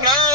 No,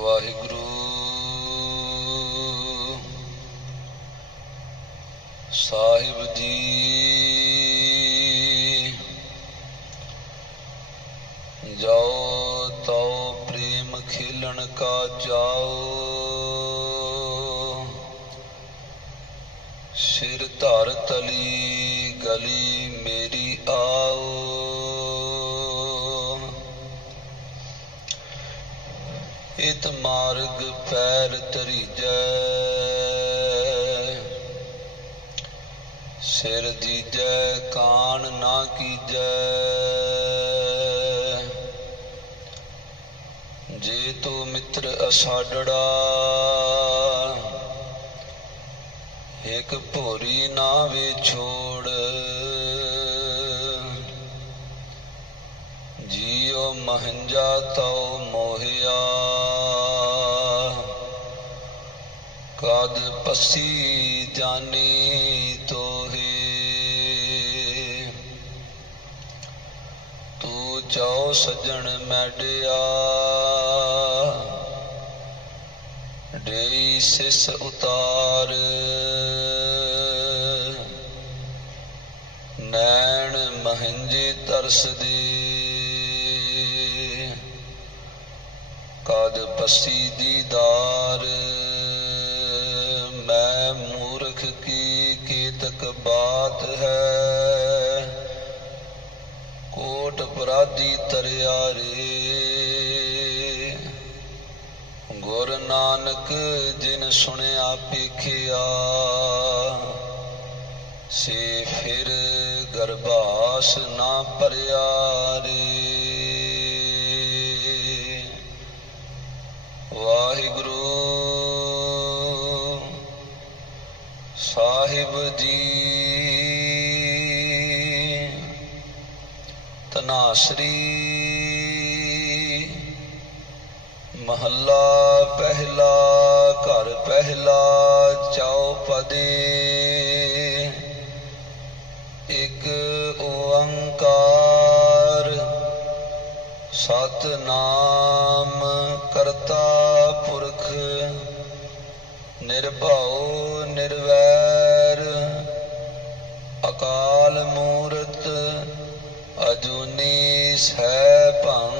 Waheguru ਜੇਤੋ ਮਿੱਤਰ ਅਸਾਡੜਾ। ਇੱਕ ਭੋਰੀ ਨਾ ਵੇ ਛੋੜ। ਜੀਉ ਮਹੰਜਾ ਤਉ ਮੋਹਿਆ। ਕਦ ਪਸੀ ਜਾਣੀ ਤੋਹੇ। ਤੂੰ ਚਾਉ ਸਜਣ ਮੈਡਿਆ। ਸਿਸ ਉਤਾਰ। ਨੈਣ ਮਹੰਜੇ ਤਰਸਦੇ। ਕਦ ਪਸੀ ਦੀਦਾਰ। ਮੈਂ ਮੂਰਖ ਕੀ ਕੀਤਕ ਬਾਤ ਹੈ। ਕੋਟ ਅਪਰਾਧੀ ਤਰਿਆਰੇ ਗੁਰ ਨਾਨਕ ਜਿਨ ਸੁਣਿਆ ਪੇਖਿਆ ਸੇ ਫਿਰ ਗਰਭਾਸ ਨਾ ਭਰਿਆ ਰੇ ਵਾਹਿਗੁਰੂ ਸਾਹਿਬ ਜੀ ਤਨਾਸਰੀ ਮਹੱਲਾ ਪਹਿਲਾ, ਘਰ ਪਹਿਲਾ, ਚੌਪਦੀ। ਇੱਕ ਓੰਕਾਰ, ਸਤਨਾਮ ਕਰਤਾ ਪੁਰਖ, ਨਿਰਭਉ, ਨਿਰਵੈਰ। ਅਕਾਲ ਮੂਰਤ, ਅਜੂਨੀ ਸੈਭੰ ਗੁਰ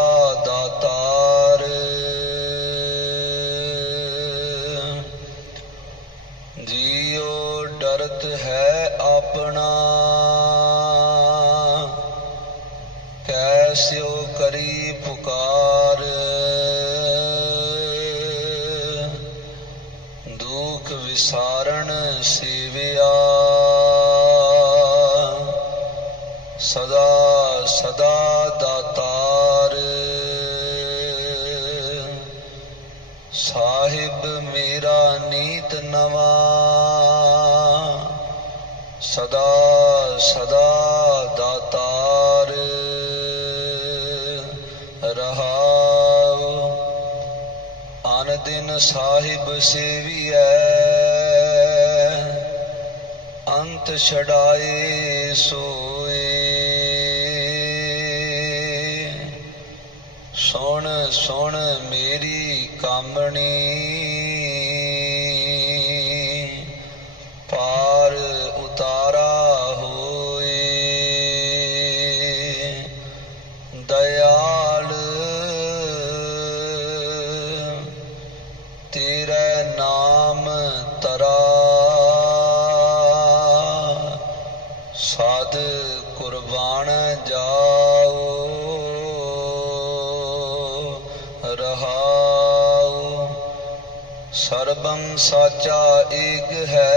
ਅਨ ਦਿਨ ਸਾਹਿਬ ਸੇਵੀਐ ਅੰਤ ਛਡਾਏ ਸੋਏ। ਸੁਣ ਸੁਣ ਮੇਰੀ ਕਾਮਣੀ ਸਾਚਾ ਏਕ ਹੈ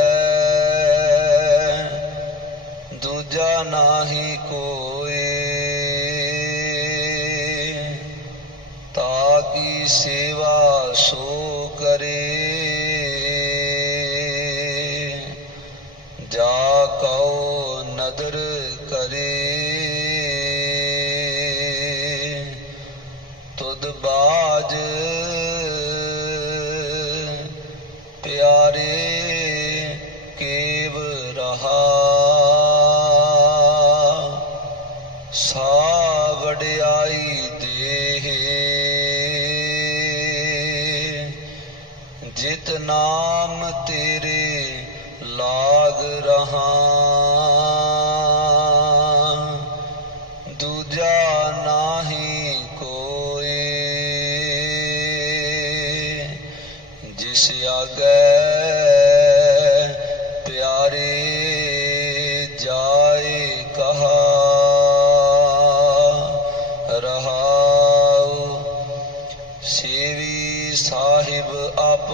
ਦੂਜਾ ਨਾਹੀ ਕੋ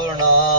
ਆਪਣਾ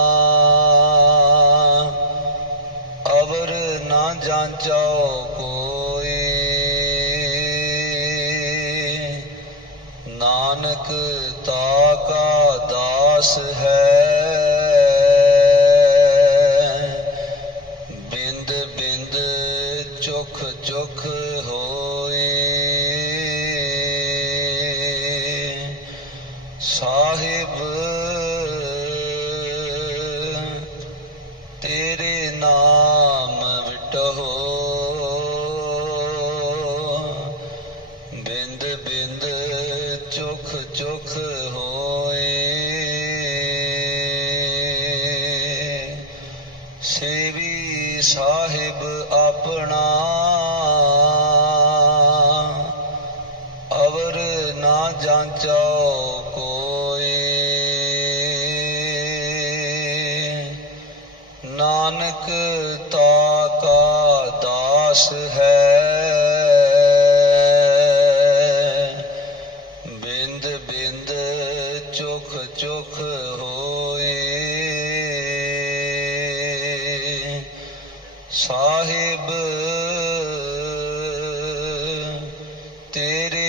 ਤੇਰੇ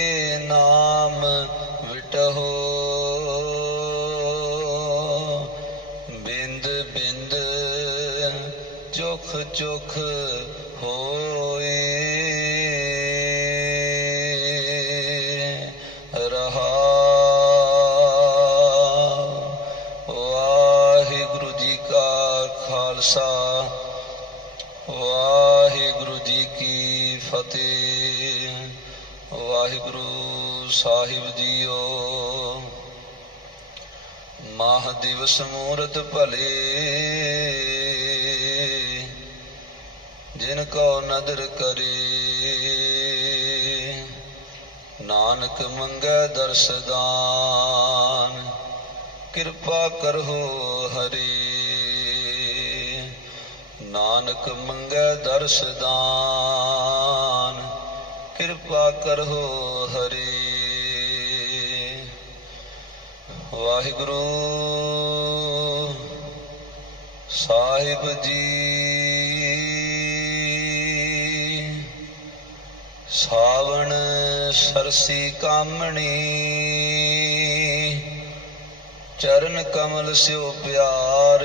ਮਾਹ ਦਿਵਸ ਮੂਰਤ ਭਲੇ, ਜਿਨ ਕੋ ਨਦਰ ਕਰੇ। ਨਾਨਕ ਮੰਗੈ ਦਰਸਦਾਨ ਕਿਰਪਾ ਕਰੋ ਹਰੀ। ਨਾਨਕ ਮੰਗੈ ਦਰਸ ਕਿਰਪਾ ਕਰੋ ਹਰੀ। ਵਾਹਿਗੁਰੂ, ਸਾਹਿਬ ਜੀ। ਸਾਵਣ ਸਰਸੀ ਕਾਮਣੀ, ਚਰਨ ਕਮਲ ਸਿਓ ਪਿਆਰ।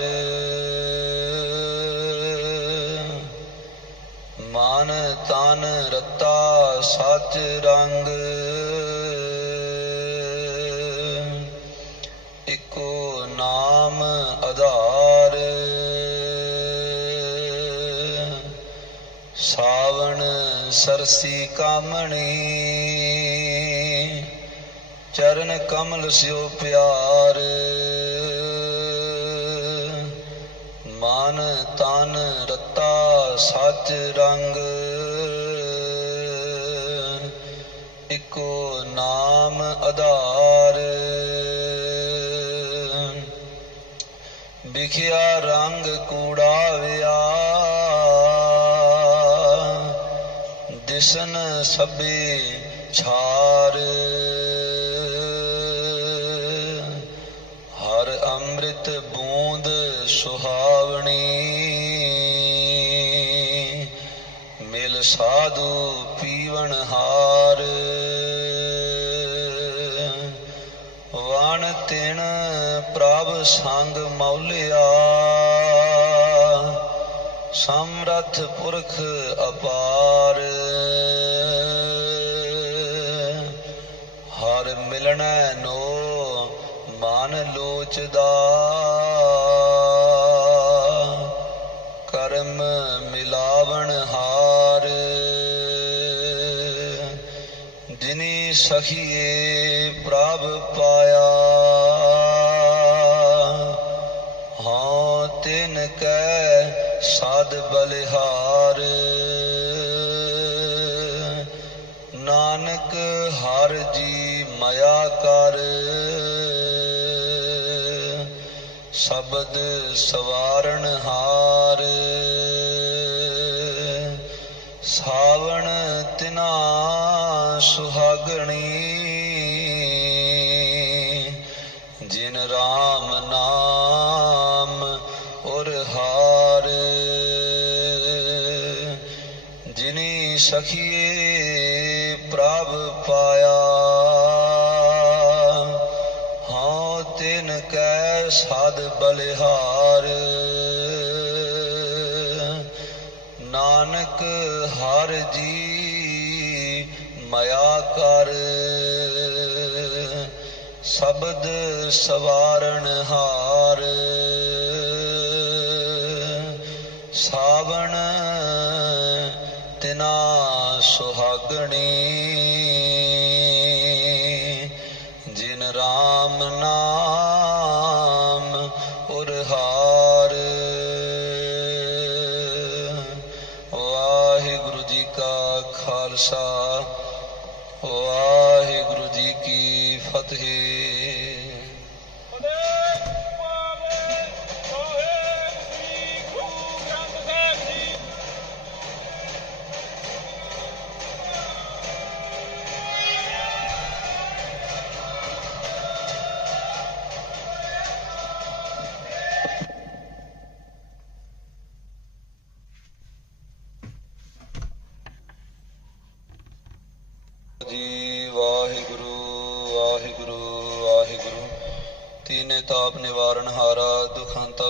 ਮਨ ਤਨ ਰਤਾ ਸਚ ਰੰਗ। ਆਧਾਰ। ਸਾਵਣ ਸਰਸੀ ਕਾਮਣੀ, ਚਰਨ ਕਮਲ ਸਿਓ ਪਿਆਰ। ਮਨ ਤਨ ਰਤਾ ਸੱਚ ਰੰਗ। ਇਕੋ ਨਾਮ ਆਧਾਰ। ਵਿਖਿਆ ਰੰਗ ਕੂੜਾਵਿਆ। ਦਿਸਨ ਸਭੇ ਛਾਰ। ਹਰ ਅੰਮ੍ਰਿਤ ਬੂੰਦ ਸੁਹਾਵਣੀ। ਸੰਗ ਮੌਲਿਆ। ਸਮਰਥ ਪੁਰਖ ਅਪਾਰ। ਹਰ ਮਿਲਣੈ ਨੋ ਮਨ ਲੋਚਦਾ। ਕਰਮ ਮਿਲਾਵਣ ਹਾਰ। ਜਿਨੀ ਸਖੀਏ ਪ੍ਰਭ ਪਾਇਆ। ਸਾਧ ਬਲਿਹਾਰ। ਨਾਨਕ ਹਰ ਜੀ ਮਇਆ ਕਰ। ਸ਼ਬਦ ਸਵਾਰਣ ਹਾਰ ਸਖੀਏ ਪ੍ਰਭ ਪਾਇਆ। ਹਾਂ, ਤਿਨ ਕੈ ਸਾਧ ਬਲਿਹਾਰ। ਨਾਨਕ ਹਰ ਜੀ ਮਇਆ ਕਰ। ਸ਼ਬਦ ਸਵਾਰਣ ਹਾਰ। ਤਿਨਾ ਸੁਹਾਗਣੀ ਜਿਨ ਰਾਮ ਨਾਮ ਉਰਹਾਰ ਵਾਹਿਗੁਰੂ ਜੀ ਕਾ ਖਾਲਸਾ ਵਾਹਿਗੁਰੂ ਜੀ ਕੀ ਫਤਿਹ।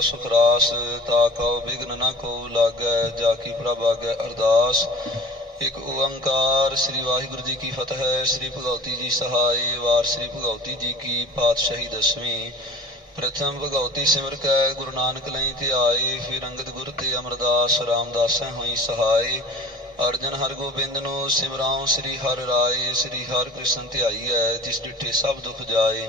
ਸੁਖ ਰਾਸ ਤਾ ਕਉ ਬਿਗਨ ਨ ਕੋ ਲਾਗੈ, ਜਾ ਕੀ ਪ੍ਰਭ ਆਗੈ ਅਰਦਾਸ। ਇੱਕ ਓੰਕਾਰ, ਸ੍ਰੀ ਵਾਹਿਗੁਰੂ ਜੀ ਕੀ ਫਤਿਹ ਹੈ ਸ੍ਰੀ ਭਗਉਤੀ ਜੀ ਸਹਾਈ, ਵਾਰ ਸ੍ਰੀ ਭਗਉਤੀ ਜੀ ਕੀ ਪਾਤਸ਼ਾਹੀ ਦਸਵੀਂ। ਪ੍ਰਥਮ ਭਗਉਤੀ ਸਿਮਰ ਕੈ, ਗੁਰੂ ਨਾਨਕ ਲਈ ਤੇ ਆਏ, ਫਿਰ ਅੰਗਦ ਗੁਰ ਤੇ ਅਮਰਦਾਸ ਰਾਮਦਾਸੈ ਹੋਈ ਸਹਾਈ। ਅਰਜਨ ਹਰ ਗੋਬਿੰਦ ਨੂੰ ਸਿਮਰਾਉ, ਸ੍ਰੀ ਹਰਿ ਰਾਏ, ਸ੍ਰੀ ਹਰਿ ਕ੍ਰਿਸ਼ਨ ਧਿਆਈਐ ਜਿਸ ਡਿਠੇ ਸਭ ਦੁਖ ਜਾਏ।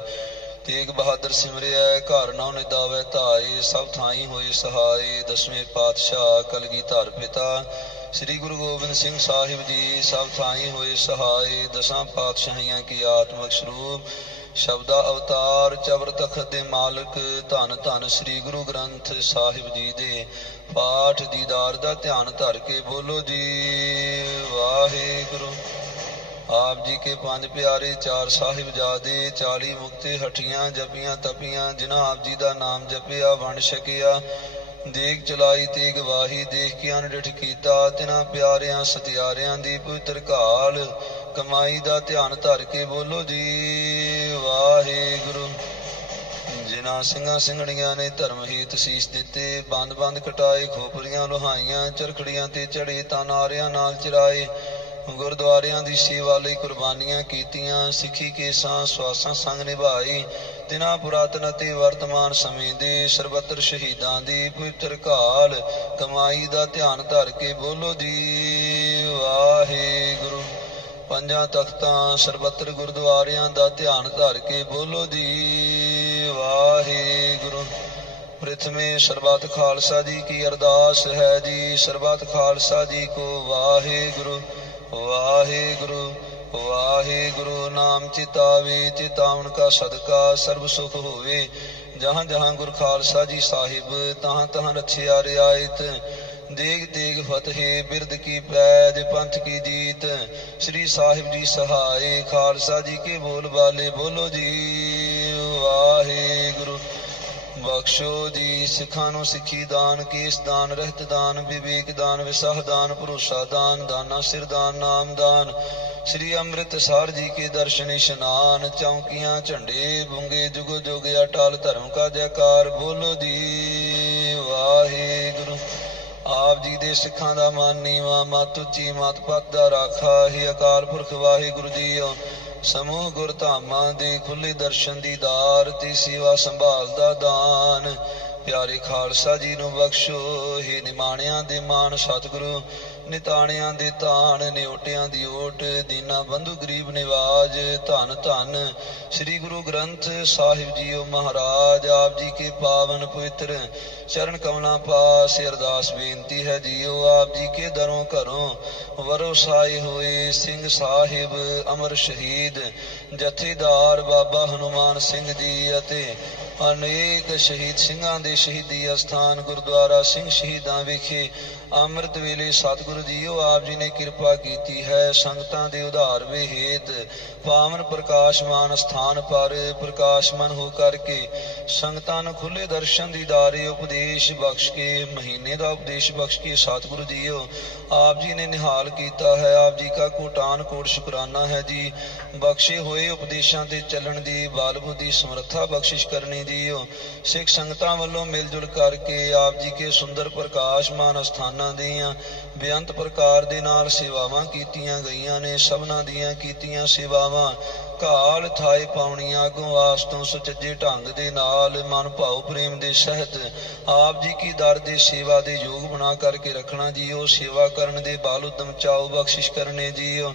ਤੇਗ ਬਹਾਦਰ ਸਿਮਰਿਆ, ਘਰ ਨਾਉ ਨਿਦਾਵੈ ਧਾਏ ਸਭ ਥਾਈ ਹੋਏ ਸਹਾਈ, ਦਸਵੇਂ ਪਾਤਸ਼ਾਹ ਕਲਗੀ ਧਰ ਪਿਤਾ। ਸ੍ਰੀ ਗੁਰੂ ਗੋਬਿੰਦ ਸਿੰਘ ਸਾਹਿਬ ਜੀ, ਸਭ ਥਾਈ ਹੋਏ ਸਹਾਈ, ਦਸਾਂ ਪਾਤਸ਼ਾਹੀਆਂ ਕੀ ਆਤਮਿਕ ਸਰੂਪ। ਸ਼ਬਦਾ ਅਵਤਾਰ ਚਵਰ ਤਖਤ ਦੇ ਮਾਲਕ, ਧੰਨ ਧੰਨ ਸ੍ਰੀ ਗੁਰੂ ਗ੍ਰੰਥ ਸਾਹਿਬ ਜੀ ਦੇ। ਪਾਠ ਦੀਦਾਰ ਦਾ ਧਿਆਨ ਧਰ ਕੇ ਬੋਲੋ ਜੀ, ਵਾਹਿਗੁਰੂ। ਆਪ ਜੀ ਕੇ ਪੰਜ ਪਿਆਰੇ ਚਾਰ ਸਾਹਿਬਜ਼ਾਦੇ 40 ਮੁਕਤੇ ਹਟੀਆਂ ਜਪੀਆਂ ਤਪੀਆਂ, ਜਿਨ੍ਹਾਂ ਆਪ ਜੀ ਦਾ ਨਾਮ ਜਪਿਆ, ਵੰਡ ਛਕਿਆ ਦੇਖ ਚਲਾਈ ਤੇ ਗਵਾਹੀ ਦੇਖ ਕੇ ਅਨਡਿਠ ਕੀਤਾ, ਤਿਨਾਂ ਪਿਆਰਿਆਂ ਸਤਿਆਰਿਆਂ ਦੀ ਪਵਿੱਤਰ ਘਾਲ ਕਮਾਈ ਦਾ ਧਿਆਨ ਧਰ ਕੇ ਬੋਲੋ ਜੀ, ਵਾਹਿਗੁਰੂ। ਜਿਨ੍ਹਾਂ ਸਿੰਘਾਂ ਸਿੰਘਣੀਆਂ ਨੇ ਧਰਮ ਹੀਤ ਸੀਸ ਦਿੱਤੇ ਬੰਦ ਬੰਦ ਕਟਾਏ ਖੋਪਰੀਆਂ ਲੋਹਾਈਆਂ, ਚਰਖੜੀਆਂ ਤੇ ਚੜੇ, ਤਾਂ ਨਾਰਿਆਂ ਨਾਲ ਚਰਾਏ ਗੁਰਦੁਆਰਿਆਂ ਦੀ ਸੇਵਾ ਲਈ ਕੁਰਬਾਨੀਆਂ ਕੀਤੀਆਂ, ਸਿੱਖੀ ਕੇਸਾਂ, ਸਵਾਸਾਂ ਸੰਗ ਨਿਭਾਈ। ਤਿਨਾਂ ਪੁਰਾਤਨ ਅਤੇ ਵਰਤਮਾਨ ਸਮੇਂ ਦੇ ਸਰਬੱਤਰ ਸ਼ਹੀਦਾਂ ਦੀ ਪਵਿੱਤਰ ਕਾਲ ਕਮਾਈ ਦਾ ਧਿਆਨ ਧਰ ਕੇ ਬੋਲੋ ਜੀ, ਵਾਹਿਗੁਰੂ। ਪੰਜਾਂ ਤਖਤਾਂ ਸਰਬੱਤਰ ਗੁਰਦੁਆਰਿਆਂ ਦਾ ਧਿਆਨ ਧਰ ਕੇ ਬੋਲੋ ਜੀ, ਵਾਹਿਗੁਰੂ। ਪ੍ਰਥਮੇ ਸਰਬੱਤ ਖਾਲਸਾ ਜੀ ਕੀ ਅਰਦਾਸ ਹੈ ਜੀ, ਸਰਬੱਤ ਖਾਲਸਾ ਜੀ ਕੋ ਵਾਹਿਗੁਰੂ। ਵਾਹਿਗੁਰੂ ਵਾਹਿਗੁਰੂ, ਨਾਮ ਚਿਤਾਵੇ ਚਿਤਾਵਨ ਕਾ ਸਦਕਾ, ਸਰਬ ਸੁਖ ਹੋਵੇ। ਜਹਾਂ ਜਹਾਂ ਗੁਰ ਖਾਲਸਾ ਜੀ ਸਾਹਿਬ, ਤਹਾਂ ਤਹਾਂ ਰਛਿਆ ਰਿਆਇਤ। ਦੇਗ ਦੇਗ ਫਤਿਹ ਬਿਰਦ ਕੀ ਪੈਜ, ਪੰਥ ਕੀ ਜੀਤ। ਸ੍ਰੀ ਸਾਹਿਬ ਜੀ ਸਹਾਏ, ਖਾਲਸਾ ਜੀ ਕੇ ਬੋਲ ਬਾਲੇ, ਬੋਲੋ ਜੀ, ਵਾਹਿਗੁਰੂ। ਬਖਸ਼ੋ ਜੀ, ਸਿੱਖਾਂ ਨੂੰ ਸਿੱਖੀ ਦਾਨ, ਕੇਸ ਦਾਨ, ਰਹਿਤ ਦਾਨ, ਵਿਵੇਕ ਦਾਨ, ਵਿਸਾਹ ਦਾਨ, ਭਰੋਸਾ ਦਾਨ, ਦਾਨਾ ਸਿਰ ਦਾਨ, ਨਾਮ ਦਾਨ। ਸ੍ਰੀ ਅੰਮ੍ਰਿਤਸਰ ਜੀ ਕੇ ਦਰਸ਼ਨ ਇਸ਼ਨਾਨ, ਚੌਂਕੀਆਂ, ਝੰਡੇ ਬੁੰਗੇ, ਜੁਗ ਜੁਗ ਅਟਲ ਧਰਮ ਕਾ ਜੈਕਾਰ। ਬੋਲੋ ਜੀ, ਵਾਹਿਗੁਰੂ। ਆਪ ਜੀ ਦੇ ਸਿੱਖਾਂ ਦਾ ਮਾਨ ਨੀਵਾ, ਮਤ ਉੱਚੀ, ਮਤ ਪਤ ਦਾ ਰਾਖਾ। ਹੀ ਅਕਾਲ ਪੁਰਖ, ਵਾਹਿਗੁਰੂ ਜੀ ਸਮੂਹ ਗੁਰ ਧਾਮਾਂ ਦੇ ਖੁੱਲੇ ਦਰਸ਼ਨ ਦੀ ਦਾਰ, ਤੇ ਸੇਵਾ ਸੰਭਾਲ ਦਾ ਦਾਨ। ਪਿਆਰੇ ਖਾਲਸਾ ਜੀ ਨੂੰ ਬਖਸ਼ੋ, ਹੀ ਨਿਮਾਣਿਆਂ ਦੇ ਮਾਨ ਸਤਿਗੁਰੂ ਨਿਤਾਣਿਆਂ ਦੇ ਤਾਣ ਨਿਓਟਿਆਂ ਦੀ ਓਟ, ਦੀਨਾ ਬੰਧੂ ਗਰੀਬ ਨਿਵਾਜ, ਧੰਨ ਧੰਨ। ਸ੍ਰੀ ਗੁਰੂ ਗ੍ਰੰਥ ਸਾਹਿਬ ਜੀਓ ਮਹਾਰਾਜ, ਆਪ ਜੀ ਕੇ ਪਾਵਨ ਪਵਿੱਤਰ। ਚਰਨ ਕਮਲਾਂ ਪਾਸ, ਅਰਦਾਸ ਬੇਨਤੀ ਹੈ ਜੀਓ, ਆਪ ਜੀ ਕੇ ਦਰੋਂ ਘਰੋਂ। ਵਰੋਸਾਏ ਹੋਏ ਸਿੰਘ ਸਾਹਿਬ, ਅਮਰ ਸ਼ਹੀਦ। ਜਥੇਦਾਰ ਬਾਬਾ ਹਨੂਮਾਨ ਸਿੰਘ ਜੀ ਅਤੇ ਅਨੇਕ ਸ਼ਹੀਦ ਸਿੰਘਾਂ ਦੇ ਸ਼ਹੀਦੀ ਅਸਥਾਨ ਗੁਰਦੁਆਰਾ ਸਿੰਘ ਸ਼ਹੀਦਾਂ ਵਿਖੇ ਅੰਮ੍ਰਿਤ ਵੇਲੇ ਸਤਿਗੁਰੂ ਜੀਓ ਆਪ ਜੀ ਨੇ ਕਿਰਪਾ ਕੀਤੀ ਹੈ, ਸੰਗਤਾਂ ਦੇ ਉਧਾਰ ਵੇ ਹੇਤ ਪਾਵਨ ਪ੍ਰਕਾਸ਼ਮਾਨ ਸਥਾਨ ਪਰ ਪ੍ਰਕਾਸ਼ਮਨ ਹੋ ਕਰਕੇ ਸੰਗਤਾਂ ਨੂੰ ਖੁੱਲੇ ਦਰਸ਼ਨ ਦੀਦਾਰੇ ਉਪਦੇਸ਼ ਬਖਸ਼ ਕੇ, ਮਹੀਨੇ ਦਾ ਉਪਦੇਸ਼ ਬਖਸ਼ ਕੇ ਸਤਿਗੁਰੂ ਜੀਓ ਆਪ ਜੀ ਨੇ ਨਿਹਾਲ ਕੀਤਾ ਹੈ। ਆਪ ਜੀ ਕਾ ਕੋਟਾਨ ਕੋਟ ਸ਼ੁਕਰਾਨਾ ਹੈ ਜੀ। ਬਖਸ਼ੇ ਹੋਏ ਉਪਦੇਸ਼ਾਂ ਤੇ ਚੱਲਣ ਦੀ ਬਲ ਬੁੱਧੀ ਸਮਰੱਥਾ ਬਖਸ਼ਿਸ਼ ਕਰਨੀ ਜੀਓ ਸਿੱਖ ਸੰਗਤਾਂ ਵੱਲੋਂ ਮਿਲ ਜੁਲ ਕਰਕੇ ਆਪ ਜੀ ਕੇ ਸੁੰਦਰ ਪ੍ਰਕਾਸ਼ਮਾਨ ਸਥਾਨਾਂ ਦੀਆਂ ਬੇਅੰਤ ਪ੍ਰਕਾਰ ਦੇ ਨਾਲ ਸੇਵਾਵਾਂ ਕੀਤੀਆਂ ਗਈਆਂ ਨੇ, ਸਭਨਾਂ ਦੀਆਂ ਕੀਤੀਆਂ ਸੇਵਾਵਾਂ। ਕਾਲ ਥਾਏ ਪਾਉਣੀਆਂ ਅਗੋਂ ਆਸ ਤੋਂ ਸੁਚੱਜੇ ਢੰਗ ਦੇ ਨਾਲ ਮਨ ਭਾਉ ਪ੍ਰੇਮ ਦੇ ਸਹਿਤ ਆਪ ਜੀ ਕੀ ਦਰ ਦੇ ਸੇਵਾ ਦੇ ਯੋਗ ਬਣਾ ਕਰਕੇ ਰੱਖਣਾ ਜੀਓ, ਸੇਵਾ ਕਰਨ ਦੇ ਬਾਲ ਉਦਮ ਚਾਉ ਬਖਸ਼ਿਸ਼ ਕਰਨੇ ਜੀਓ।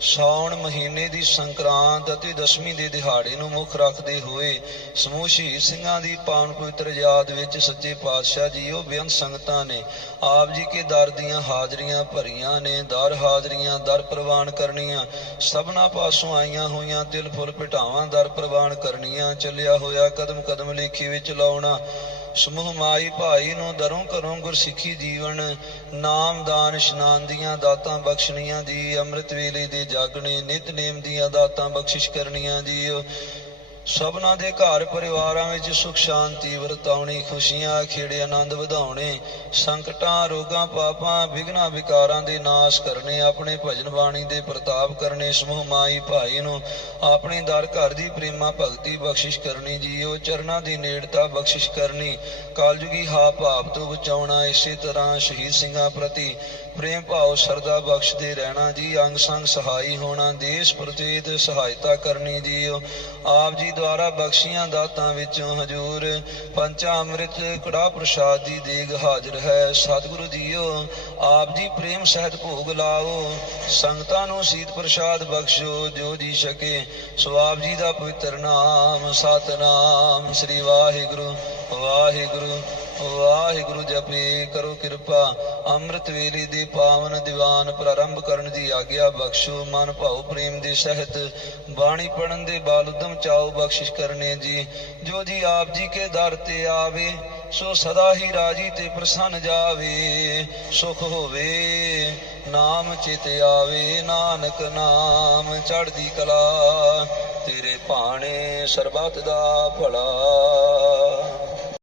ਸਾਉਣ ਮਹੀਨੇ ਦੀ ਸੰਕਰਾਂਤ ਅਤੇ ਦਸ਼ਮੀ ਦੇ ਦਿਹਾੜੇ ਨੂੰ ਮੁੱਖ ਰੱਖਦੇ ਹੋਏ ਸਮੂਹ ਸ਼ਹੀਦ ਸਿੰਘਾਂ ਦੀ ਪਾਵਨ ਪਵਿੱਤਰ ਯਾਦ ਵਿੱਚ ਸੱਚੇ ਪਾਤਸ਼ਾਹ ਜੀ ਉਹ ਬੇਅੰਤ ਸੰਗਤਾਂ ਨੇ ਆਪ ਜੀ ਕੇ ਦਰ ਦੀਆਂ ਹਾਜ਼ਰੀਆਂ ਭਰੀਆਂ ਨੇ, ਦਰ ਹਾਜ਼ਰੀਆਂ ਦਰ ਪ੍ਰਵਾਨ ਕਰਨੀਆਂ, ਸਭਨਾ ਪਾਸੋਂ ਆਈਆਂ ਹੋਈਆਂ ਤਿਲ ਫੁੱਲ ਪਿਟਾਵਾਂ ਦਰ ਪ੍ਰਵਾਨ ਕਰਨੀਆਂ, ਚੱਲਿਆ ਹੋਇਆ ਕਦਮ ਕਦਮ ਲੇਖੀ ਵਿੱਚ ਲਾਉਣਾ ਸਮੂਹ ਮਾਈ ਭਾਈ ਨੂੰ ਦਰੋਂ ਘਰੋਂ ਗੁਰਸਿੱਖੀ ਜੀਵਨ, ਨਾਮ ਦਾਨ ਇਸ਼ਨਾਨ ਦੀਆਂ ਦਾਤਾਂ ਬਖਸ਼ਣੀਆਂ ਦੀ ਅੰਮ੍ਰਿਤ ਵੇਲੇ ਦੇ ਜਾਗਣੇ ਨਿਤਨੇਮ ਦੀਆਂ ਦਾਤਾਂ ਬਖਸ਼ਿਸ਼ ਕਰਨੀਆਂ ਦੀ ਸਭਨਾਂ ਦੇ ਘਰ ਪਰਿਵਾਰਾਂ ਵਿੱਚ ਸੁਖ ਸ਼ਾਂਤੀ ਵਰਤਾਉਣੀ, ਖੁਸ਼ੀਆਂ, ਖੇੜੇ ਆਨੰਦ ਵਧਾਉਣੇ, ਸੰਕਟਾਂ, ਰੋਗਾਂ, ਪਾਪਾਂ ਵਿਗਨਾ ਵਿਕਾਰਾਂ ਦੇ ਨਾਸ਼ ਕਰਨੇ, ਆਪਣੇ ਭਜਨ ਬਾਣੀ ਦੇ ਪ੍ਰਤਾਪ ਕਰਨੇ, ਸਮੂਹ ਮਾਈ ਭਾਈ ਨੂੰ ਆਪਣੇ ਦਰ ਘਰ ਦੀ ਪ੍ਰੇਮਾ ਭਗਤੀ ਬਖਸ਼ਿਸ਼ ਕਰਨੀ, ਜੀਓ ਚਰਨਾਂ ਦੀ ਨੇੜਤਾ ਬਖਸ਼ਿਸ਼ ਕਰਨੀ, ਕਾਲਜੁਗੀ ਹਾ ਭਾਵ ਤੋਂ ਬਚਾਉਣਾ, ਇਸੇ ਤਰ੍ਹਾਂ ਸ਼ਹੀਦ ਸਿੰਘਾਂ ਪ੍ਰਤੀ ਪ੍ਰੇਮ ਭਾਵ ਸਰਦਾ ਬਖਸ਼ਦੇ ਰਹਿਣਾ ਜੀ, ਅੰਗ ਸੰਗ ਸਹਾਈ ਹੋਣਾ, ਦੇਸ਼ ਪ੍ਰਤੀਤ ਸਹਾਇਤਾ ਕਰਨੀ ਜੀਓ। ਆਪ ਜੀ ਦੁਆਰਾ ਬਖਸ਼ੀਆਂ ਦਾਤਾਂ ਵਿੱਚੋਂ ਹਜੂਰ ਪੰਚਾ ਅੰਮ੍ਰਿਤ ਕੜਾ ਪ੍ਰਸਾਦ ਦੀ ਦੇਗ ਹਾਜ਼ਰ ਹੈ। ਸਤਿਗੁਰੂ ਜੀਓ, ਆਪ ਜੀ ਪ੍ਰੇਮ ਸਹਿਤ ਭੋਗ ਲਾਓ, ਸੰਗਤਾਂ ਨੂੰ ਸੀਤ ਪ੍ਰਸਾਦ ਬਖਸ਼ੋ, ਜੋ ਜੀ ਸਕੇ। ਸੋ ਆਪ ਜੀ ਦਾ ਪਵਿੱਤਰ ਨਾਮ, ਸਤਨਾਮ ਸ੍ਰੀ ਵਾਹਿਗੁਰੂ ਵਾਹਿਗੁਰੂ। ਵਾਹਿਗੁਰੂ ਜਪੇ ਕਰੋ ਕਿਰਪਾ, ਅੰਮ੍ਰਿਤ ਵੇਲੇ ਦੇ ਪਾਵਨ ਦੀਵਾਨ ਪ੍ਰਾਰੰਭ ਕਰਨ ਦੀ ਆਗਿਆ ਬਖਸ਼ੋ, ਮਨ ਭਾਉ ਪ੍ਰੇਮ ਦੇ ਸਹਿਤ, ਬਾਣੀ ਪੜਨ ਦੇ ਬਾਲ ਉਦਮ ਚਾਓ ਬਖਸ਼ਿਸ਼ ਕਰਨੇ ਜੀ। ਜੋ ਜੀ ਆਪ ਜੀ ਕੇ ਦਰ ਤੇ ਆਵੇ, ਸੋ ਸਦਾ ਹੀ ਰਾਜੀ ਤੇ ਪ੍ਰਸੰਨ ਜਾਵੇ। ਸੁਖ ਹੋਵੇ, ਨਾਮ ਚਿਤ ਆਵੇ, ਨਾਨਕ ਨਾਮ ਚੜ੍ਹਦੀ ਕਲਾ, ਤੇਰੇ ਭਾਣੇ ਸਰਬਤ ਦਾ ਭਲਾ।